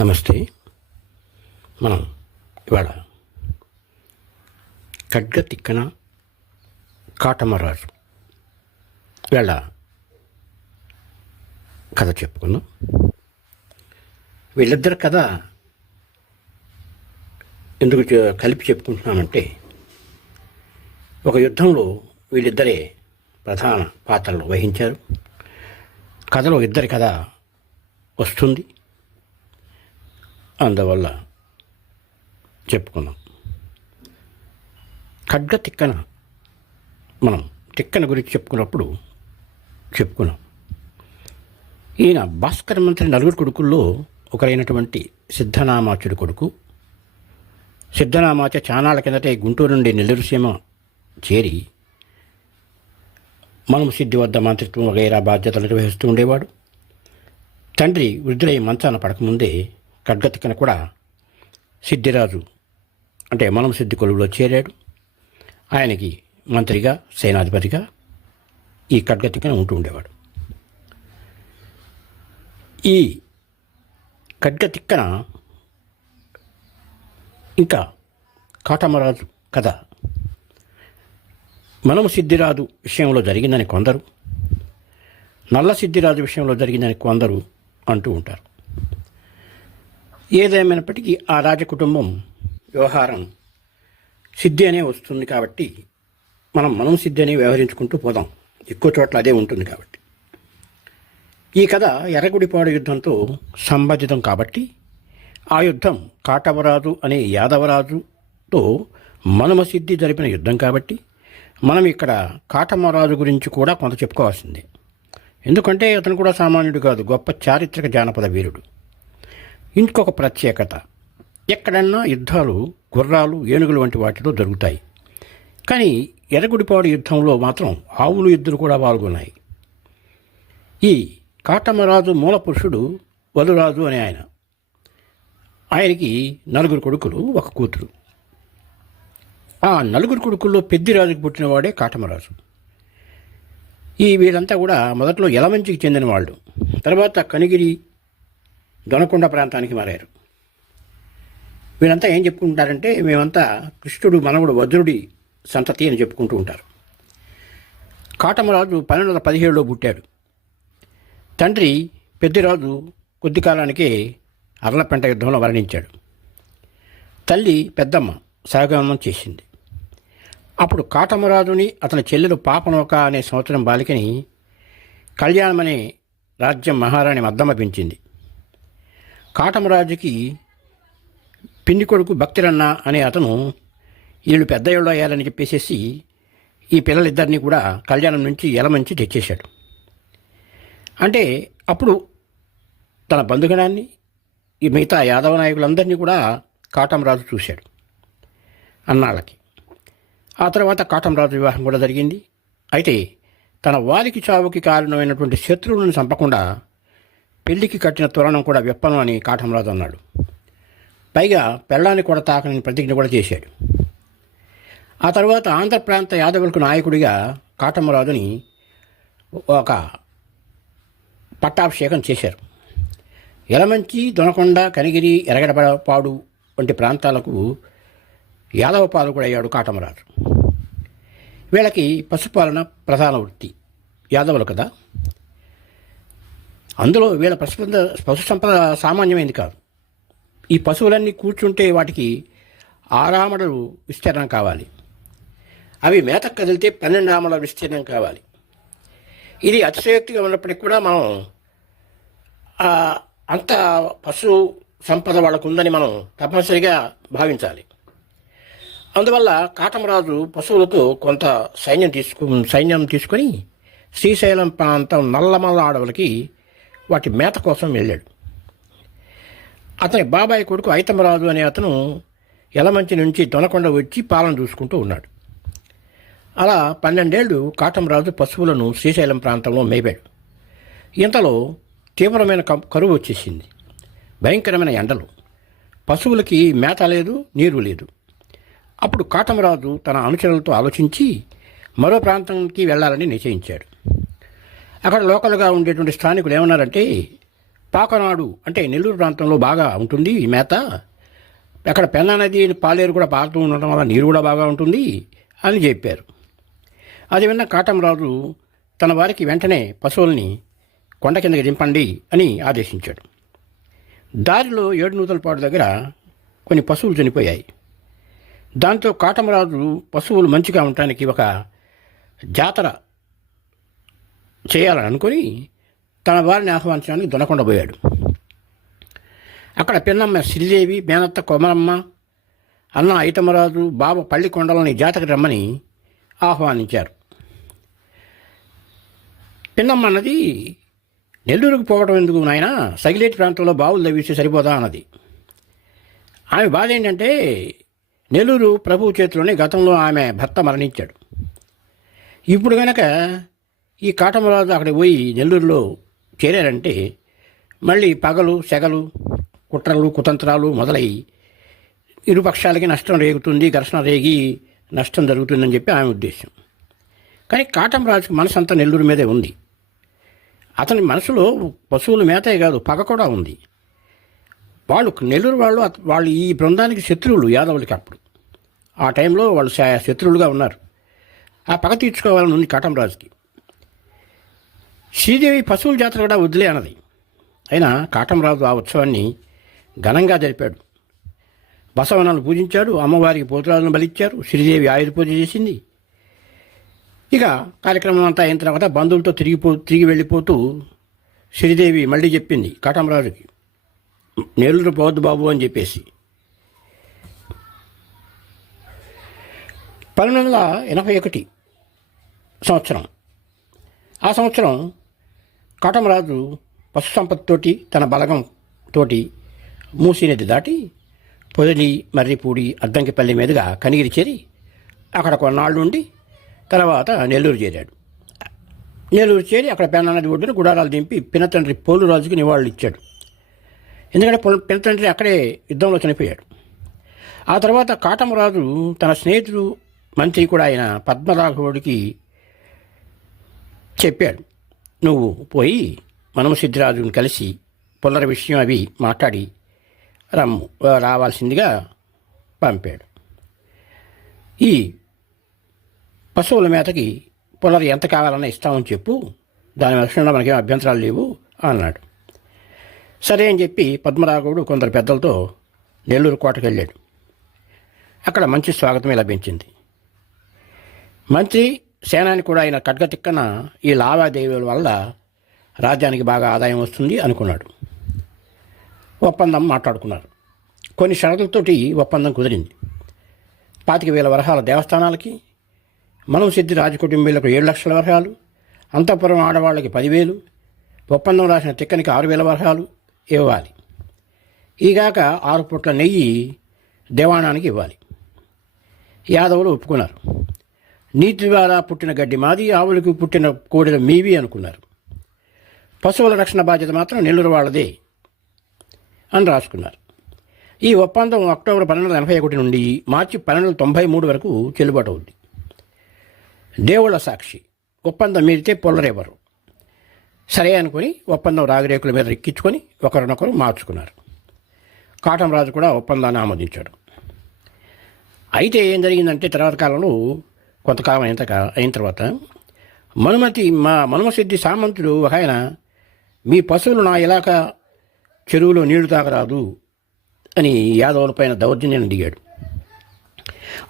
నమస్తే. మనం ఇవాళ ఖడ్గ తిక్కన కాటమరాజు వీళ్ళ కథ చెప్పుకుందాం. వీళ్ళిద్దరి కథ ఎందుకు కలిపి చెప్పుకుంటున్నామంటే, ఒక యుద్ధంలో వీళ్ళిద్దరే ప్రధాన పాత్రలు వహించారు. కథలో ఇద్దరి కథ వస్తుంది, అందువల్ల చెప్పుకున్నాం. ఖడ్గ తిక్కన, మనం తిక్కన గురించి చెప్పుకున్నప్పుడు చెప్పుకున్నాం. ఈయన భాస్కర మంత్రి నలుగురు కొడుకుల్లో ఒకరైనటువంటి సిద్ధనామాచుడి కొడుకు. సిద్ధనామాచ చానాళ్ళ కిందటే గుంటూరు నుండి నెల్లూరు సీమ చేరి మనం సిద్ధి వద్ద మంత్రిత్వం వగైరా బాధ్యతలు నిర్వహిస్తూ ఉండేవాడు. తండ్రి వృద్ధులై మంచాన పడకముందే ఖడ్గతిక్కన కూడా సిద్ధిరాజు అంటే మనం సిద్ధి కొలువులో చేరాడు. ఆయనకి మంత్రిగా, సేనాధిపతిగా ఈ ఖడ్గతిక్కన ఉంటూ ఉండేవాడు. ఈ ఖడ్గతిక్కన ఇంకా కాటమరాజు కథ మనము సిద్ధిరాజు విషయంలో జరిగిందని కొందరు, నల్ల సిద్ధిరాజు విషయంలో జరిగిందని కొందరు అంటూ ఉంటారు. ఏదేమైనప్పటికీ ఆ రాజకుటుంబం వ్యవహారం సిద్ధి అనే వస్తుంది కాబట్టి మనం సిద్ధి అని వ్యవహరించుకుంటూ పోదాం. ఎక్కువ చోట్ల అదే ఉంటుంది కాబట్టి. ఈ కథ ఎర్రగుడిపాడు యుద్ధంతో సంబంధితం కాబట్టి, ఆ యుద్ధం కాటమరాజు అనే యాదవరాజుతో మనమసిద్ధి జరిపిన యుద్ధం కాబట్టి, మనం ఇక్కడ కాటమరాజు గురించి కూడా కొంత చెప్పుకోవాల్సిందే. ఎందుకంటే అతను కూడా సామాన్యుడు కాదు, గొప్ప చారిత్రక జానపద వీరుడు. ఇంకొక ప్రత్యేకత, ఎక్కడన్నా యుద్ధాలు గుర్రాలు, ఏనుగులు వంటి వాటిలో జరుగుతాయి. కానీ ఎర్రగుడిపాడు యుద్ధంలో మాత్రం ఆవులు, ఎద్దులు కూడా పాల్గొన్నాయి. ఈ కాటమరాజు మూల పురుషుడు వలురాజు అనే ఆయనకి నలుగురు కొడుకులు, ఒక కూతురు. ఆ నలుగురు కొడుకుల్లో పెద్దిరాజుకు పుట్టినవాడే కాటమరాజు. వీళ్ళంతా కూడా మొదట్లో యలమంచికి చెందిన వాళ్ళు, తర్వాత కనిగిరి, దొనకొండ ప్రాంతానికి మారారు. వీళ్ళంతా ఏం చెప్పుకుంటారంటే, మేమంతా కృష్ణుడు మనవడు వజ్రుడి సంతతి అని చెప్పుకుంటూ ఉంటారు. కాటమరాజు 1217లో పుట్టాడు. తండ్రి పెద్దిరాజు కొద్ది కాలానికే అర్లపెంట యుద్ధంలో మరణించాడు. తల్లి పెద్దమ్మ సహగమనం చేసింది. అప్పుడు కాటమరాజుని అతని చెల్లెలు పాపనోక అనే సంవత్సరం బాలికని కళ్యాణమనే రాజ్యం మహారాణి మద్దమ్మ పెంచింది. కాటమరాజుకి పిన్ని కొడుకు భక్తిరన్న అనే అతను వీళ్ళు పెద్ద ఏళ్ళు అయ్యాలని చెప్పేసి ఈ పిల్లలిద్దరినీ కూడా కళ్యాణం నుంచి యలమంచి తెచ్చేశాడు. అంటే అప్పుడు తన బంధుగణాన్ని, ఈ మిగతా యాదవ నాయకులందరినీ కూడా కాటమరాజు చూశాడు అన్నాళ్ళకి. ఆ తర్వాత కాటమరాజు వివాహం కూడా జరిగింది. అయితే తన వారికి చావుకి కారణమైనటువంటి శత్రువులను చంపకుండా పెళ్లికి కట్టిన తోరణం కూడా విప్పను అని కాటమరాజు అన్నాడు. పైగా పెళ్ళాన్ని కూడా తాకని ప్రతిజ్ఞ కూడా చేశాడు. ఆ తర్వాత ఆంధ్ర ప్రాంత యాదవులకు నాయకుడిగా కాటమరాజుని ఒక పట్టాభిషేకం చేశారు. యలమంచి, దొనకొండ, కనిగిరి, ఎరగడపాడు వంటి ప్రాంతాలకు యాదవ పాలకుడు అయ్యాడు కాటమరాజు. వీళ్ళకి పశుపాలన ప్రధాన వృత్తి. యాదవులు కదా, అందులో వీళ్ళ పశు సంపద సామాన్యమైంది కాదు. ఈ పశువులన్నీ కూర్చుంటే వాటికి 6 ఆమడలు విస్తీర్ణం కావాలి. అవి మేతకు కదిలితే 12 ఆమడల విస్తీర్ణం కావాలి. ఇది అతిశయోక్తిగా ఉన్నప్పటికీ కూడా మనం అంత పశు సంపద వాళ్ళకు ఉందని మనం తప్పనిసరిగా భావించాలి. అందువల్ల కాటమరాజు పశువులతో కొంత సైన్యం తీసుకొని శ్రీశైలం ప్రాంతం నల్లమల్ల అడవులకి వాటి మేత కోసం వెళ్ళాడు. అతని బాబాయ్ కొడుకు ఐతమరాజు అనే అతను యలమంచి నుంచి దొనకొండ వచ్చి పాలన చూసుకుంటూ ఉన్నాడు. అలా 12 ఏళ్ళు కాటమరాజు పశువులను శ్రీశైలం ప్రాంతంలో మేపాడు. ఇంతలో తీవ్రమైన కరువు వచ్చేసింది. భయంకరమైన ఎండలు, పశువులకి మేత లేదు, నీరు లేదు. అప్పుడు కాటమరాజు తన అనుచరులతో ఆలోచించి మరో ప్రాంతానికి వెళ్ళాలని నిశ్చయించాడు. అక్కడ లోకల్గా ఉండేటువంటి స్థానికులు ఏమన్నారంటే, పాకనాడు అంటే నెల్లూరు ప్రాంతంలో బాగా ఉంటుంది ఈ మేత, అక్కడ పెన్నా నది పాలేరు కూడా పారుతూ ఉండటం వల్ల నీరు కూడా బాగా ఉంటుంది అని చెప్పారు. అది విన్న కాటమరాజు తన వారికి వెంటనే పశువుల్ని కొండ కిందకి దింపండి అని ఆదేశించాడు. దారిలో 7 నూతలపాడు దగ్గర కొన్ని పశువులు చనిపోయాయి. దాంతో కాటమరాజు పశువులు మంచిగా ఉండటానికి ఒక జాతర చేయాలని అనుకుని తన వారిని ఆహ్వానించడానికి దొనకొండ పోయాడు. అక్కడ పిన్నమ్మ శ్రీదేవి, మేనత్త కొమరమ్మ, అన్న ఐతమరాజు, బావ పల్లికొండలని జాతరకు రమ్మని ఆహ్వానించారు. పిన్నమ్మ అన్నది, నెల్లూరుకు పోవడం ఎందుకు నాయన, సగిలేటి ప్రాంతంలో బావులు తవ్విస్తే సరిపోదా అన్నది. ఆమె బాధ ఏంటంటే నెల్లూరు ప్రభువు చేతిలోనే గతంలో ఆమె భర్త మరణించాడు. ఇప్పుడు కనుక ఈ కాటమరాజు అక్కడికి పోయి నెల్లూరులో చేరారంటే మళ్ళీ పగలు సెగలు కుట్రలు కుతంత్రాలు మొదలై ఇరుపక్షాలకి నష్టం రేగుతుంది, ఘర్షణ రేగి నష్టం జరుగుతుందని చెప్పి ఆమె ఉద్దేశం. కానీ కాటమరాజుకి మనసు అంతా నెల్లూరు మీదే ఉంది. అతని మనసులో పశువుల మేతే కాదు, పగ కూడా ఉంది. నెల్లూరు వాళ్ళు ఈ బృందానికి శత్రువులు, యాదవులకి. అప్పుడు ఆ టైంలో వాళ్ళు శత్రువులుగా ఉన్నారు. ఆ పగ తీర్చుకోవాలని ఉంది కాటమరాజుకి. శ్రీదేవి పశువుల జాతర కూడా వదిలే అన్నది. అయినా కాటమరాజు ఆ ఉత్సవాన్ని ఘనంగా జరిపాడు. బసవనాలు పూజించాడు, అమ్మవారికి పోతురాలను బలిచ్చారు, శ్రీదేవి ఆయుధ పూజ చేసింది. ఇక కార్యక్రమం అంతా అయిన తర్వాత బంధువులతో తిరిగి వెళ్ళిపోతూ శ్రీదేవి మళ్ళీ చెప్పింది కాటమరాజుకి, నెల్లూరు పోవద్దు బాబు అని చెప్పేసి. 1881 సంవత్సరం. ఆ సంవత్సరం కాటమరాజు పశు సంపత్తితోటి తన బలగంతోటి మూసీ నది దాటి పొదిలి, మర్రిపూడి, అద్దంకిపల్లి మీదుగా కనిగిరి చేరి అక్కడ కొన్నాళ్ళు ఉండి తర్వాత నెల్లూరు చేరాడు. నెల్లూరు చేరి అక్కడ పెన్నా నది ఒడ్డున గుడారాలు దింపి పినతండ్రి పోలురాజుకి నివాళులు ఇచ్చాడు. ఎందుకంటే పినతండ్రి అక్కడే యుద్ధంలో చనిపోయాడు. ఆ తర్వాత కాటమరాజు తన స్నేహితుడు మంత్రి కూడా అయిన పద్మరాఘవుడికి చెప్పాడు, నువ్వు పోయి మనము సిద్ధిరాజుని కలిసి పుల్లర విషయం అవి మాట్లాడి రావాల్సిందిగా పంపాడు. ఈ పశువుల మేతకి పుల్లర ఎంత కావాలన్నా ఇస్తామని చెప్పు, దాని విషయంలో మనకేం అభ్యంతరాలు లేవు అన్నాడు. సరే అని చెప్పి పద్మరాఘవుడు కొందరు పెద్దలతో నెల్లూరు కోటకు వెళ్ళాడు. అక్కడ మంచి స్వాగతమే లభించింది. మంత్రి సేనాని కూడా అయిన ఖడ్గతిక్కన ఈ లావాదేవీల వల్ల రాజ్యానికి బాగా ఆదాయం వస్తుంది అనుకున్నాడు. ఒప్పందం మాట్లాడుకున్నారు. కొన్ని షరతులతోటి ఒప్పందం కుదిరింది. 25,000 వరహాల దేవస్థానాలకి, మనం సిద్ధి రాజకుటుంబీలకు 7 లక్షల వరహాలు, అంతఃపురం ఆడవాళ్ళకి 10,000, ఒప్పందం రాసిన తిక్కనికి 6,000 వరహాలు ఇవ్వాలి. ఈగాక 6 పూట్ల నెయ్యి దేవాణానికి ఇవ్వాలి. యాదవులు ఒప్పుకున్నారు. నీటి ద్వారా పుట్టిన గడ్డి మాది, ఆవులకు పుట్టిన కోడెల మీవి అనుకున్నారు. పశువుల రక్షణ బాధ్యత మాత్రం నెల్లూరు వాళ్ళదే అని రాసుకున్నారు. ఈ ఒప్పందం అక్టోబర్ 1281 నుండి మార్చి 1293 వరకు చెల్లుబాటు అవుద్ది. దేవుళ్ళ సాక్షి, ఒప్పందం మీరితే పొల్లరేవరు. సరే అనుకుని ఒప్పందం రాగిరేకుల మీద ఎక్కించుకొని ఒకరినొకరు మార్చుకున్నారు. కాటమరాజు కూడా ఒప్పందాన్ని ఆమోదించాడు. అయితే ఏం జరిగిందంటే తర్వాత కాలంలో కొంతకాలం అయిన తర్వాత మనుమసిద్ధి సామంతుడు ఒక ఆయన, మీ పశువులు నా ఇలాకా చెరువులో నీళ్లు తాగరాదు అని యాదవులపైన దౌర్జన్యాన్ని దిగాడు.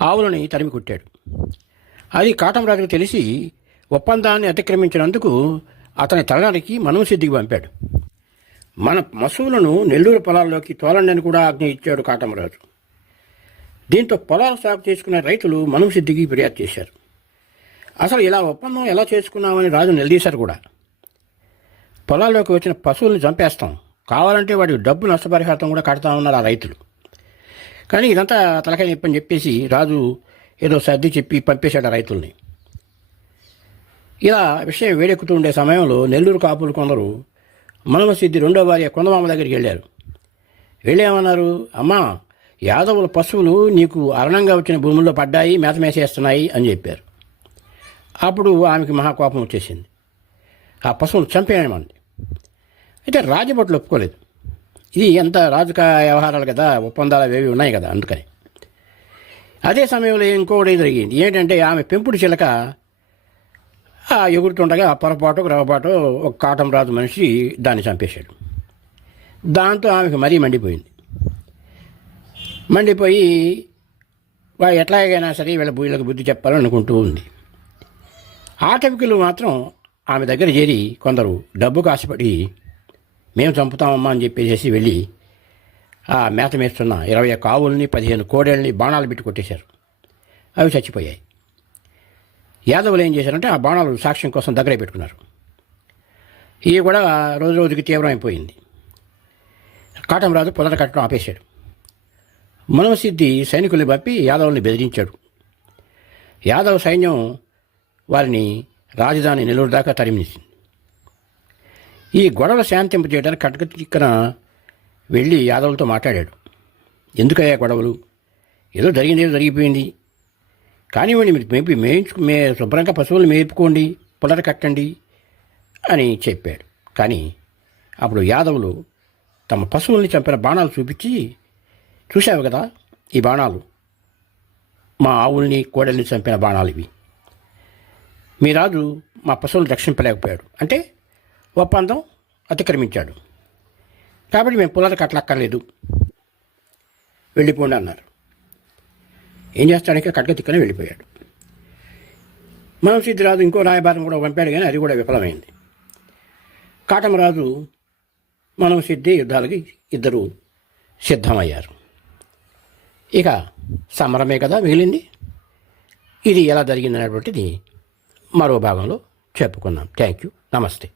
ఆవులని తరిమి కొట్టాడు. అది కాటమరాజుకు తెలిసి ఒప్పందాన్ని అతిక్రమించినందుకు అతని తలనరికి మనుమసిద్ధికి పంపాడు. మన పశువులను నెల్లూరు పొలాల్లోకి తోలండి అని కూడా ఆజ్ఞ ఇచ్చాడు కాటమరాజు. దీంతో పొలాలు సాగు చేసుకున్న రైతులు మనుమసిద్ధికి ఫిర్యాదు చేశారు. అసలు ఇలా ఒప్పందం ఎలా చేసుకున్నామని రాజు నిలదీశారు కూడా. పొలాల్లోకి వచ్చిన పశువుల్ని చంపేస్తాం, కావాలంటే వాడి డబ్బు నష్టపరిహారం కూడా కడతామన్నారు ఆ రైతులు. కానీ ఇదంతా తలకాయ నొప్పని చెప్పేసి రాజు ఏదో సర్ది చెప్పి పంపేశాడు ఆ రైతుల్ని. ఇలా విషయం వేడెక్కుతూ ఉండే సమయంలో నెల్లూరు కాపులు కొందరు మనుమసిద్ధి 2వ భార్య కొందమామ దగ్గరికి వెళ్ళారు. వెళ్ళేమన్నారు, అమ్మా యాదవుల పశువులు నీకు అరణంగా వచ్చిన భూముల్లో పడ్డాయి, మేత మేసేస్తున్నాయి అని చెప్పారు. అప్పుడు ఆమెకి మహాకోపం వచ్చేసింది. ఆ పశువులు చంపేయమంది. అయితే రాజభట్లు ఒప్పుకోలేదు. ఇది ఎంత రాజకీయ వ్యవహారాలు కదా, ఒప్పందాలు అవి ఉన్నాయి కదా, అందుకని. అదే సమయంలో ఇంకోటి జరిగింది. ఏంటంటే ఆమె పెంపుడు చిలక ఎగురుతుండగా పొరపాటు రవపాటు ఒక కాటం రాజు మనిషి దాన్ని చంపేశాడు. దాంతో ఆమెకు మరీ మండిపోయి ఎట్లాగైనా సరే వీళ్ళకి బుద్ధి చెప్పాలని అనుకుంటూ ఉంది. ఆటవికులు మాత్రం ఆమె దగ్గర చేరి కొందరు డబ్బుకు ఆశపడి మేము చంపుతామమ్మా అని చెప్పేసి వెళ్ళి ఆ మేత మేస్తున్న 21 ఆవుల్ని 15 కోడేళ్ళని బాణాలు పెట్టి కొట్టేశారు. అవి చచ్చిపోయాయి. యాదవులు ఏం చేశారంటే ఆ బాణాలు సాక్ష్యం కోసం దగ్గరే పెట్టుకున్నారు. ఇవి కూడా రోజు రోజుకి తీవ్రమైపోయింది. కాటంరాజు పొదల కట్టడం ఆపేశాడు. మనవసిద్ధి సైనికుల్ని పంపి యాదవుల్ని బెదిరించాడు. యాదవ సైన్యం వారిని రాజధాని నెల్లూరు దాకా తరిమించింది. ఈ గొడవలు శాంతింప చేయడానికి కటకటిక్కన వెళ్ళి యాదవులతో మాట్లాడాడు. ఎందుకయ్యా గొడవలు? ఏదో జరిగిపోయింది, కానివ్వండి, మీరు శుభ్రంగా పశువులు మేపుకోండి, పులర కట్టండి అని చెప్పాడు. కానీ అప్పుడు యాదవులు తమ పశువుల్ని చంపిన బాణాలు చూపించి, చూశావు కదా ఈ బాణాలు, మా ఆవుల్ని కోడల్ని చంపిన బాణాలు ఇవి. మీ రాజు మా పశువులను రక్షింపలేకపోయాడు, అంటే ఒప్పందం అతిక్రమించాడు, కాబట్టి మేము పులర కట్టలక్కర్లేదు, వెళ్ళిపోండి అన్నారు. ఏం చేస్తానికి కట్టకతిక్కనే వెళ్ళిపోయాడు. మనవసిద్ధిరాజు ఇంకో రాయబారం కూడా పంపాడు, కానీ అది కూడా విఫలమైంది. కాటమరాజు మనవసిద్ధి యుద్ధాలకి ఇద్దరు సిద్ధమయ్యారు. ఇక సమరమే కదా మిగిలింది. ఇది ఎలా జరిగిందనేటువంటిది మరో భాగంలో చెప్పుకుందాం. Thank you. నమస్తే.